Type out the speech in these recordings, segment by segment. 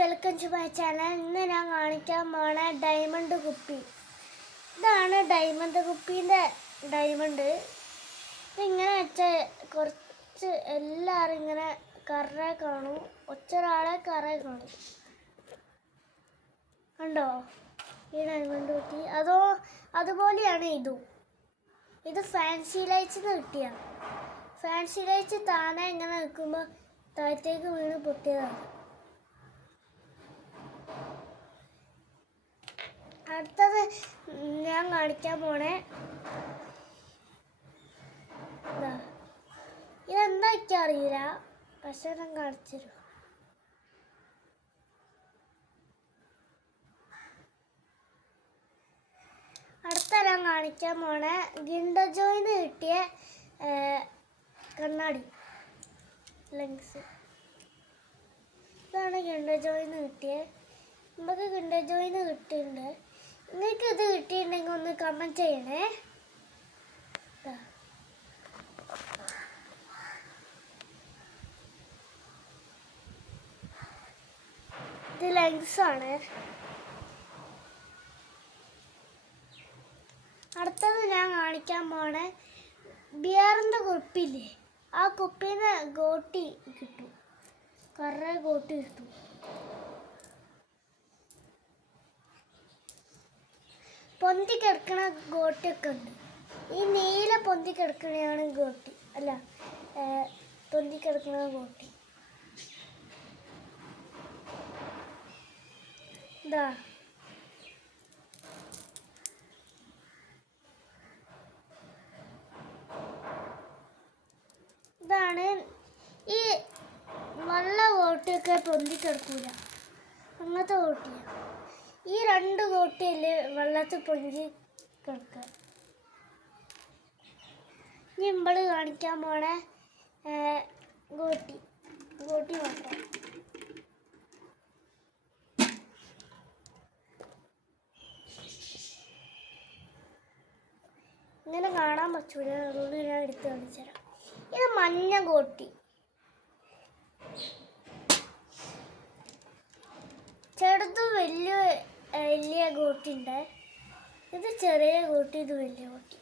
Welcome to my channel. ഇന്ന് ഞാൻ കാണിക്കാൻ പോണ ഡയമണ്ട് കുപ്പി. ഇതാണ് ഡയമണ്ട് കുപ്പീന്റെ ഡയമണ്ട്. ഇതിങ്ങനെ വെച്ചാൽ കുറച്ച് എല്ലാവരും ഇങ്ങനെ കറ കാണും. ഒച്ചൊരാളെ കറ കാണും. കണ്ടോ? ഈ ഡയമണ്ട് കുപ്പി. അതോ അതുപോലെയാണ് ഇതും. ഇത് ഫാൻസി ലൈറ്റ്സ് കിട്ടിയാണ് ഫാൻസി ലൈറ്റ്സ് താനെ ഇങ്ങനെ നിൽക്കുമ്പോൾ താഴത്തേക്ക് വീണ് പൊട്ടിയതാണ്. അടുത്തത് ഞാൻ കാണിക്കാൻ പോണേ. ഇതാ. ഇതെന്താ എനിക്ക് അറിയില്ല. പക്ഷെ ഞാൻ കാണിച്ചു അടുത്ത ഞാൻ കാണിക്കാൻ പോണേ. ഗിണ്ടജോയിന്ന് കിട്ടിയ കണ്ണാടി ലെങ്സ്. ഇതാണ് ഗിണ്ടജോയിന്ന് കിട്ടിയ. നമുക്ക് ഗിണ്ടജോയിന്ന് കിട്ടിയിട്ടുണ്ട്. നിങ്ങൾക്ക് ഇത് കിട്ടിയിട്ടുണ്ടെങ്കിൽ ഒന്ന് കമന്റ് ചെയ്യണേ. ഇത് ഇത് ആണ്. അടുത്തത് ഞാൻ കാണിക്കാൻ പോണ. ബിയറിന്റെ കുപ്പിയില്ലേ? ആ കുപ്പിന്ന് ഗോട്ടി കിട്ടും. കുറേ ഗോട്ടി കിട്ടും. പൊന്തി കിടക്കണ ഗോട്ടിയൊക്കെ ഉണ്ട്. ഈ നീല പൊന്തി കിടക്കണയാണ് ഗോട്ടി അല്ല പൊന്തി കിടക്കണ ഗോട്ടി. ഇതാ. ഇതാണ് ഈ നല്ല ഓട്ടിയൊക്കെ പൊന്തി കിടക്കൂല. അങ്ങനത്തെ ഗോട്ടിയാണ് ഈ രണ്ട് ഗോട്ടിയല്ലേ വെള്ളത്തിൽ പൊഞ്ചി കിടക്കുക ഇനി കാണിക്കാൻ പോണ ഗോട്ടി ഗോട്ടി മാത്രം. ഇങ്ങനെ കാണാൻ പറ്റൂല. ഞാൻ എടുത്ത് കാണിച്ചു തരാം. ഇത് മഞ്ഞ ഗോട്ടി ചെറുതും വലിയ വലിയ ഗോട്ടിണ്ട് ഇത് ചെറിയ ഗോട്ടി ഇത് വലിയ ഗോട്ടി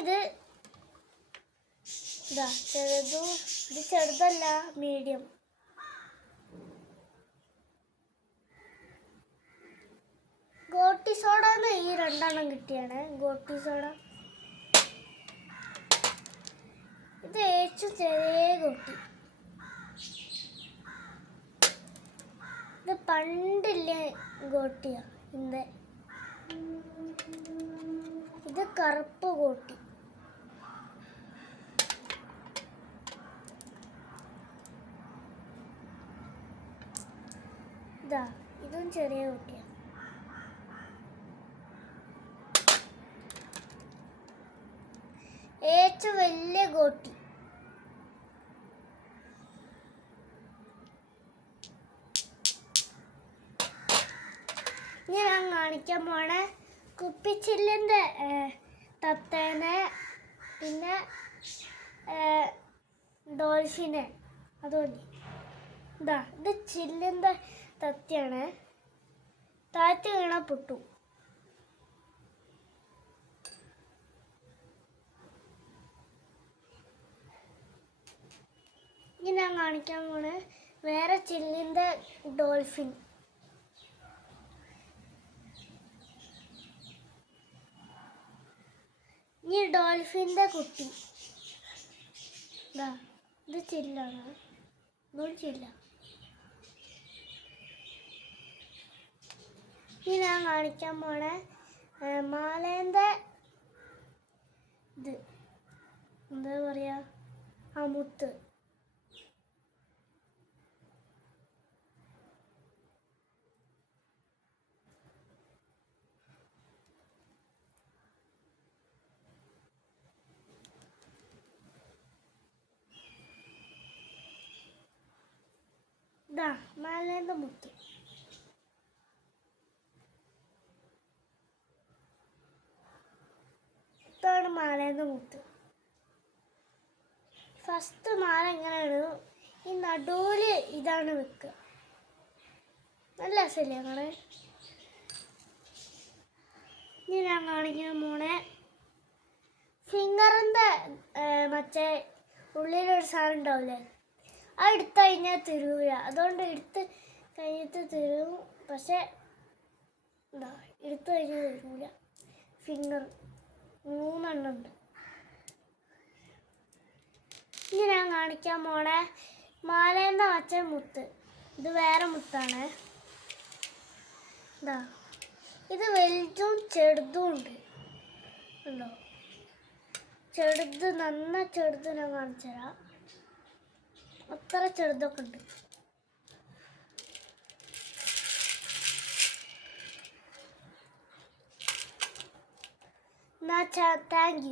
ഇത് ഇതാ ചെറുതും ഇത് ചെറുതല്ല മീഡിയം. ഗോട്ടി സോഡ എന്ന് ഈ രണ്ടെണ്ണം കിട്ടിയാണ്. ഗോട്ടി സോഡ. ഏറ്റവും ചെറിയ ഗോട്ടി ഇത് പണ്ടില്ലേ ഗോട്ടിയാ ഇന്ന്? ഇത് കറുപ്പ് ഗോട്ടി. ഇതാ ഇതും ചെറിയ കുട്ടിയാണ് ഏറ്റവും വലിയ ഗോട്ടി. ഞാൻ കാണിക്കാൻ പോണ കുപ്പിച്ചില്ലിന്റെ തത്തേനെ പിന്നെ ഡോൾഫിനെ. അതുമതി. ഇതാ ഇത് ചില്ലിന്റെ തത്തയാണ് താറ്റ് വീണ പൊട്ടു. ഇനി ഞാൻ കാണിക്കാൻ പോണേ വേറെ ചില്ലിന്റെ ഡോൾഫിൻ. ഇനി ഡോൾഫിന്റെ കുട്ടി. ഇത് ചില്ലാണ്. ഇതും ചില്ല. ഇനി ഞാൻ കാണിക്കാൻ പോണ മാലേന്റെ ഇത്. എന്താ പറയുക ആ മുത്ത്. മാലേന്റെ മുത്ത്. ഇതാണ് മാലേന്റെ മുത്ത്. ഫസ്റ്റ് മാല എങ്ങനെയാണ്? ഈ നടുവിൽ ഇതാണ് വെക്കുക നല്ല രസമല്ലേ അങ്ങനെ ഇനി ഞാൻ കാണിക്കുന്ന മോനെ ഫിംഗറിന്റെ മറ്റേ ഉള്ളിലൊരു സാധനം ഉണ്ടാവില്ലേ? അത് എടുത്തു കഴിഞ്ഞാൽ തരൂല. അതുകൊണ്ട് എടുത്ത് കഴിഞ്ഞിട്ട് തരും. പക്ഷെ എന്താ എടുത്തു കഴിഞ്ഞാൽ തരൂല. ഫിംഗർ മൂന്നെണ്ണം ഉണ്ട് ഇനി ഞാൻ കാണിക്കാൻ പോണേ മാലേന്റെ അച്ഛൻ മുത്ത്. ഇത് വേറെ മുത്താണ്. ഇതാ. ഇത് വലുതും ചെറുതും ഉണ്ട്. ഉണ്ടോ ചെറുത് നന്ന ചെറുത് ഞാൻ കാണിച്ചു തരാം അത്ര ചെറുതൊക്കെ ഉണ്ട്. എന്നാ താങ്ക് യു